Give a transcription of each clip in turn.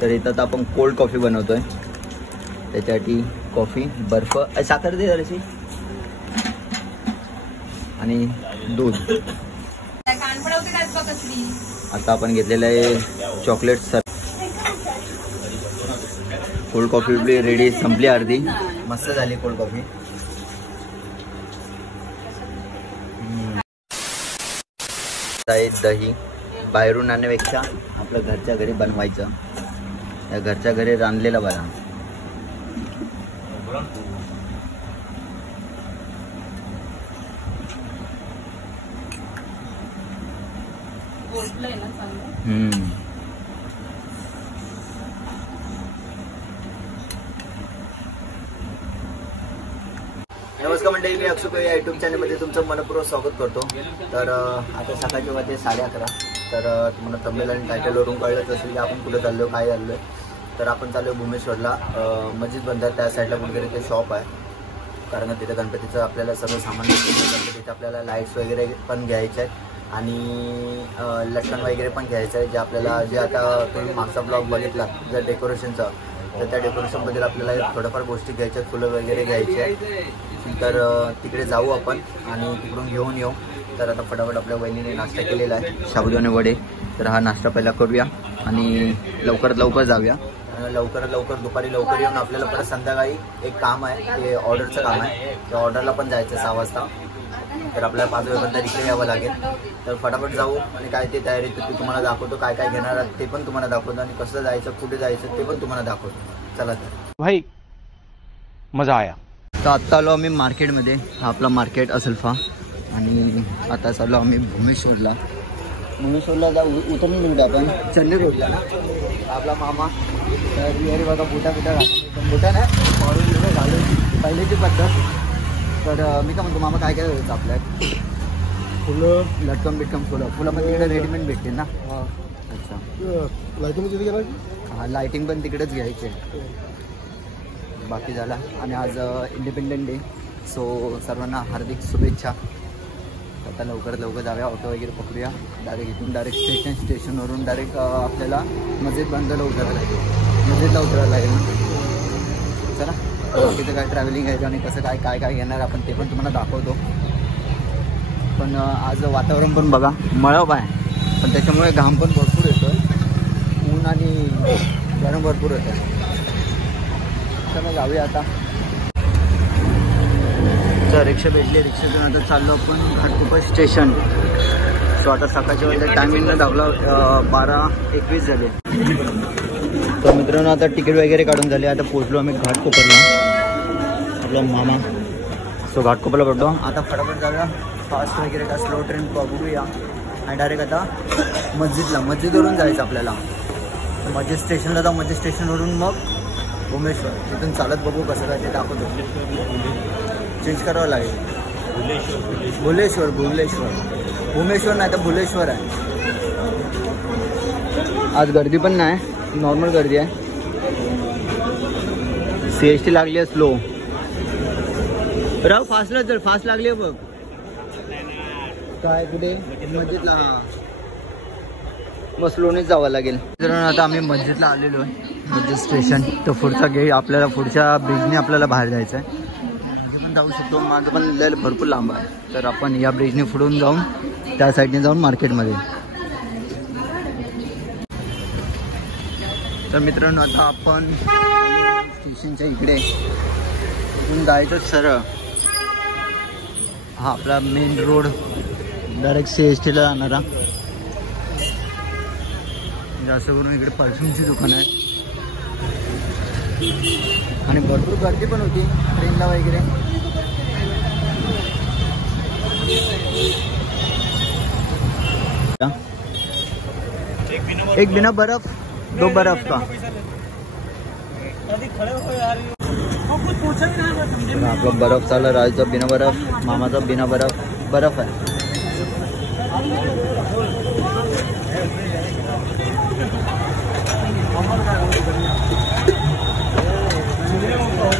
तर इथं आता आपण कोल्ड कॉफी बनवतोय, त्याच्यासाठी कॉफी, बर्फ, साखर दे जराशी आणि दूध. आता आपण घेतलेलं आहे chocolate sir. Cold coffee ready, संपली अर्धी. मस्त झाली कोल्ड कॉफी. दही बाहेरून आणण्यापेक्षा आपलं घरच्या घरी बनवायचं. या घरच्या घरी रांधलेला बरा. नमस्कार मंडळी, मी अक्षय कोळी या यूट्यूब चॅनलमध्ये तुमचं मनपूर्वक स्वागत करतो. तर आता सकाळचे वाजले 11:30. तर तुम्हाला थंबनेल आणि टायटलवरून कळलंच असेल की आपण कुठे चाललो, काय चाललो आहे. तर आपण चाललो भुमेश्वरला. मस्जिद बंद आहे, त्या साईडला कुठेतरी ते शॉप आहे. कारण तिथे गणपतीचं आपल्याला सगळं सामान भेटतं. तिथे आपल्याला लाईट्स वगैरे पण घ्यायचे आहेत आणि लटकन वगैरे पण घ्यायचं आहे. जे आपल्याला जे आता तुम्ही मागचा ब्लॉग बघितला जर डेकोरेशनचा, तर त्या डेकोरेशनबद्दल आपल्याला थोडंफार गोष्टी घ्यायच्या, फुलं वगैरे घ्यायची आहे. तर तिकडे जाऊ आपण आणि तिकडून घेऊन येऊ. तर आता फटाफट आपल्या वहिनीने नाश्ता केलेला आहे, साबुदाणे वडे. तर हा नाश्ता पहिला करूया आणि लवकरात लवकर जाऊया. लवकरात लवकर दुपारी लवकर येऊन आपल्याला परत संध्याकाळी एक काम आहे, ते ऑर्डरचं काम आहे. त्या ऑर्डरला पण जायचं 6 वाजता. तर आपल्याला 5 वाजेपर्यंत इकडे यावं लागेल. तर फटाफट जाऊ आणि काय ते तयारी ते तुम्हाला दाखवतो. काय काय घेणार आहात ते पण तुम्हाला दाखवतो आणि कसं जायचं, कुठे जायचं ते पण तुम्हाला दाखवतो. चला तर भाई, मजा आया. तर आत्ता आलो आम्ही मार्केटमध्ये. हा आपला मार्केट असल्फा. आणि आता चाललो आम्ही भुमेश्वरला. भुमेश्वरला जाऊ, उतरून निघतो आपण चंदी रोडला ना. आपला मामा तर बघा बुटा घालून, बुटा नाही घालून पहिल्याची पद्धत. तर मी काय म्हणतो मामा, काय काय होतं आपल्यात? फुलं, लटकन बिटकन फुलं पण तिकडे रेडीमेड भेटते ना. अच्छा, लायटिंग तिथे घ्यायची. हां, लायटिंग पण तिकडेच घ्यायचे. बाकी झाला. आणि आज इंडिपेंडन्स डे, सो सर्वांना हार्दिक शुभेच्छा. आता लवकरात लवकर जाऊया, ऑटो वगैरे पकडूया. डायरेक्ट इथून डायरेक्ट स्टेशनवरून डायरेक्ट आपल्याला मस्जिद बंदला उतरायला लागेल. मस्जिदला उतरायला लागेल ना. चला, तिथे काय ट्रॅव्हलिंग आहे आणि कसं काय काय काय घेणार आपण ते पण तुम्हाला दाखवतो. पण आज वातावरण पण बघा मळब आहे, पण त्याच्यामुळे घाम पण भरपूर येतो. ऊन आणि गरम भरपूर येतं. चला जाऊया आता. तर रिक्षा भेटली, रिक्षातून आता चाललो आपण घाटकोपर स्टेशन. सो आता सकाळच्या वेळेला टायमिंगला धावला 12:21 झाले. तर मित्रांनो आता तिकीट वगैरे काढून झाले. आता पोहोचलो आम्ही घाटकोपरला. आपला मामा. सो घाटकोपरला पडलो. आता फटाफट जाऊया, फास्ट वगैरे का स्लो ट्रेन बघूया आणि डायरेक्ट आता मस्जिदवरून जायचं आपल्याला. मस्जिद स्टेशनला जाऊ, मस्जिद स्टेशनवरून मग भुमेश्वर. तिथून चालत बघू कसं काय ते दाखवतो. चेंज करावं लागेल. भुमेश्वर नाही तर भुलेश्वर आहे. आज गर्दी पण नाही, नॉर्मल गर्दी आहे. CST लागली आहे स्लो. राव फास्टला चल, फास्ट लागली आहे बघ. काय कुठे? मस्जिदला. मग स्लोनेच जावं लागेल. तर आता आम्ही मस्जिदला आलेलो आहे, मस्जिद स्टेशन. तर पुढचा गेट आपल्याला पुढच्या ब्रिजने आपल्याला बाहेर जायचं आहे. पण जाऊ शकतो, माझं पण लय भरपूर लांब आहे. तर आपण या ब्रिजने पुढून जाऊन त्या साईडने जाऊन मार्केटमध्ये. तर मित्रांनो आता आपण स्टेशनच्या इकडे इथून जायचं सरळ. हा आपला मेन रोड डायरेक्ट CSTला जाणारा. जास्त करून इकडे परफ्यूमची दुकान आहे आणि भरपूर गर्दी पण होती ट्रेनला वगैरे. एक बिना बर्फ, 2 बर्फ का. आपला बर्फ चालला, राजचा बिना बर्फ, मामाचा बिना बर्फ आहे.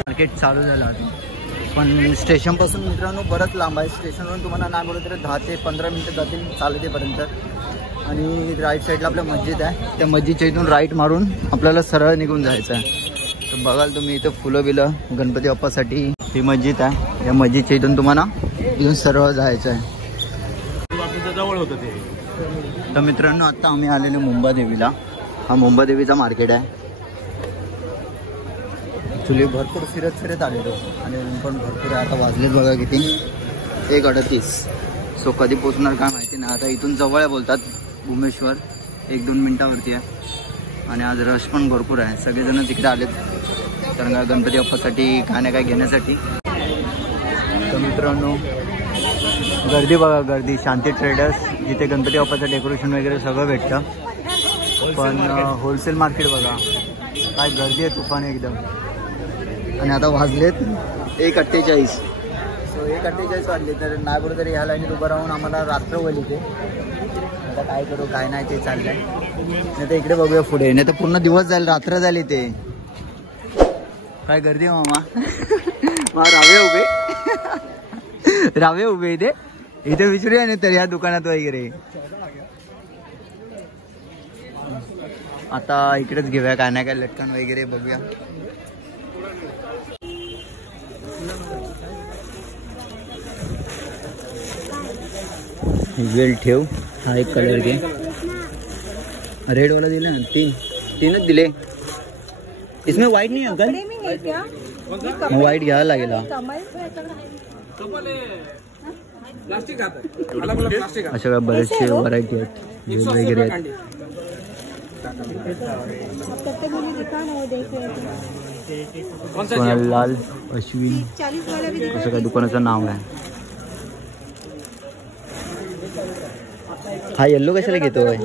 मार्केट चालू झालं आता. पण स्टेशनपासून मित्रांनो बरंच लांब आहे. स्टेशनवरून तुम्हाला नाही बोललं तरी 10 ते 15 मिनटं जातील चालतेपर्यंत. आणि राईट साईडला आपल्या मस्जिद आहे, त्या मस्जिदच्या इथून राईट मारून आपल्याला सरळ निघून जायचं आहे. तर बघाल तुम्ही इथं फुलं बिलं गणपती बाप्पासाठी ही मस्जिद आहे. या मस्जिदच्या इथून तुम्हाला इथून सरळ जायचं आहे. जवळ होतं ते. तर मित्रांनो आता आम्ही आलेलो मुंबादेवीला. हा मुंबादेवीचा मार्केट आहे. ॲक्च्युली भरपूर फिरत आलेलो आणि ऊन पण भरपूर आहे. आता वाजलेत बघा किती, 1:38. सो कधी पोचणार काय माहिती नाही. आता इथून जवळ आहे बोलतात भुमेश्वर, 1-2 मिनटावरती आहे. आणि आज रश पण भरपूर आहे. सगळेजण तिकडे आलेत कारण का गणपती बाप्पासाठी काय ना काय घेण्यासाठी. तर मित्रांनो गर्दी बघा, गर्दी. शांती ट्रेडर्स जिथे गणपती बाप्पाचं डेकोरेशन वगैरे सगळं भेटतं. पण होलसेल मार्केट बघा काय गर्दी आहे, तुफान एकदम. आणि आता वाजलेत 1:48. सो 1:48 वाजले. तर नाही बरोबर ह्या लाईनीत उभं राहून आम्हाला रात्र वली ते. आता काय करू काय नाही ते चाललंय. नाही तर इकडे बघूया पुढे, नाही तर पूर्ण दिवस जाईल, रात्र झाली ते. काय गर्दी आहे मामा. रावे उभे इथे विचारूया नाही तर ह्या दुकानात वगैरे. आता इकडेच घेऊया काय ना काय लटकन वगैरे बघूया. वेल ठेव. हा एक कलर घे, रेड वाला दिले ना, तीनच दिले. इसमें व्हाइट नहीं है अंकल? व्हाइट घ्यायला लागेल. अशा काय बरेचसे व्हरायटी आहेत, वेल वगैरे आहेत. लाल अश्विन असं काय दुकानाचं नाव आहे. हा येल्लो कशाला घेतोय?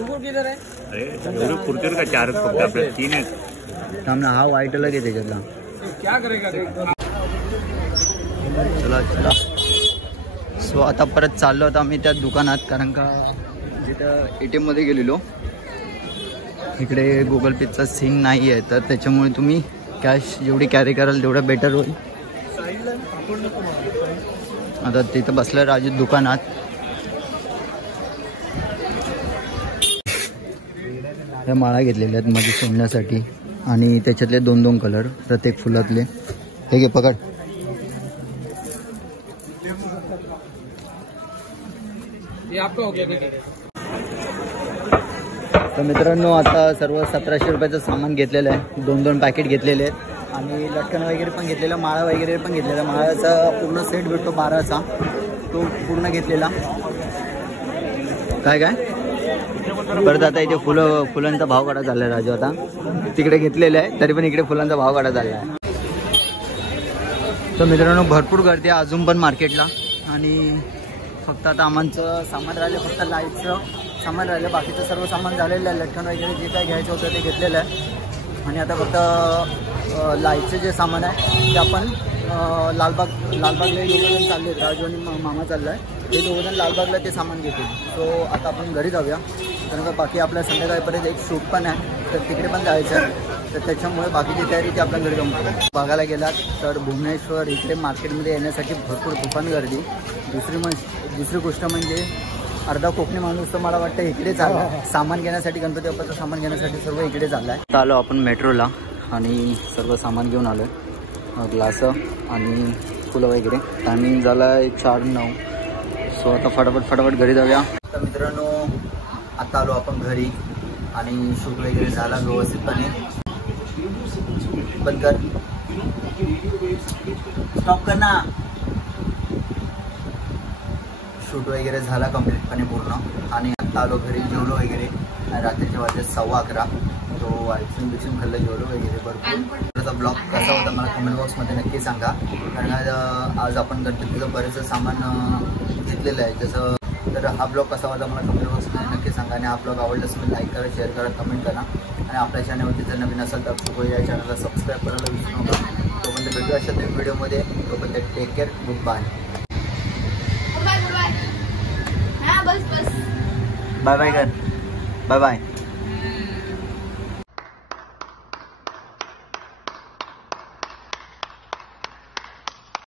का 4 फक्त आपल्या 3 आहेत. सामना हा व्हाईटला घे त्याच्यातला. चला. सो आता परत चाललो होतो आम्ही त्या दुकानात कारण का जिथं ATM मध्ये गेलेलो. इकडे गुगल पेचा सीन नाही आहे तर त्याच्यामुळे तुम्ही कॅश जेवढी कॅरी कराल तेवढं बेटर होईल. आता तिथं बसलं राजू दुकानात. ह्या माळा घेतलेल्या आहेत मध्ये सोडण्यासाठी आणि त्याच्यातले 2-2 कलर प्रत्येक फुलातले. हे घे पकड. तर मित्रांनो आता सर्व 1700 रुपयाचं सामान घेतलेलं आहे. 2-2 पॅकेट घेतलेले आहेत आणि लटकन वगैरे पण घेतलेलं, माळा वगैरे पण घेतलेला. माळाचा पूर्ण सेट भेटतो 12चा, तो पूर्ण घेतलेला. काय परत आता इथे फुलांचा भाव काढा चाललाय राजू. आता तिकडे घेतलेलं आहे तरी पण इकडे फुलांचा भाव काढा चाललाय. तर मित्रांनो भरपूर गर्दी आहे अजून पण मार्केटला. आणि फक्त आता आम्हाचं सामान राहिलं, फक्त लाईटचं सामान राहिलं. बाकीचं सर्व सामान झालेलं आहे. लटकन वगैरे जे काय घ्यायचं होतं ते घेतलेलं आहे. आणि आता फक्त लाईटचं जे सामान आहे ते आपण लालबागला दोघंजण चालले आहेत. राजू आणि मामा चालला आहे. हे दोघंजण लालबागला ते सामान घेतील. सो आता आपण घरी जाऊया कारण का बाकी आपल्या संध्याकाळपर्यंत एक शूट पण आहे तर तिकडे पण जायचं आहे. तर त्याच्यामुळे बाकीची तयारी ती आपल्या घरी जाऊन बघायला गेलात तर भुवनेश्वर इकडे मार्केटमध्ये येण्यासाठी भरपूर तुफान गर्दी. दुसरी गोष्ट म्हणजे अर्धा कोकणी माणूस तर मला वाटतं इकडे चालला सामान घेण्यासाठी, गणपती बाप्पाचं सामान घेण्यासाठी सर्व इकडे चाललाय. आलो आपण मेट्रोला आणि सर्व सामान घेऊन आलोय. ग्लासं आणि फुलं वगैरे. टायमिंग झाला आहे 4:09. सो आता फटाफट घरी जाऊया. तर मित्रांनो आता आलो आपण घरी आणि शूट वगैरे झाला व्यवस्थितपणे. बंद कर, स्टॉप कर ना. शूट वगैरे झाला कम्प्लीटपणे पूर्ण आणि आता आलो घरी, जेवलो वगैरे. रात्रीच्या वाजले 11:15. तो आईस्क्रीम खाल्लं, जेवलो वगैरे. भरपूर त्याचा ब्लॉग कसा होता मला कमेंट बॉक्समध्ये नक्की सांगा. कारण आज आपण गणपतीचं बरेचसं सामान घेतलेलं आहे जसं. तर हा ब्लॉग कसा होता मला कमेंट बॉक्समध्ये नक्की सांगा. आणि हा ब्लॉग आवडला असेल लाईक करा, शेअर करा, कमेंट करा. आणि आपल्या चॅनलवरती जर नवीन असेल तर या चॅनलला सबस्क्राईब करायला विसरू नका. तोपर्यंत भेटूया अशा तरी व्हिडिओमध्ये. तोपर्यंत take care, good bye. Bye bye कर, बाय बाय.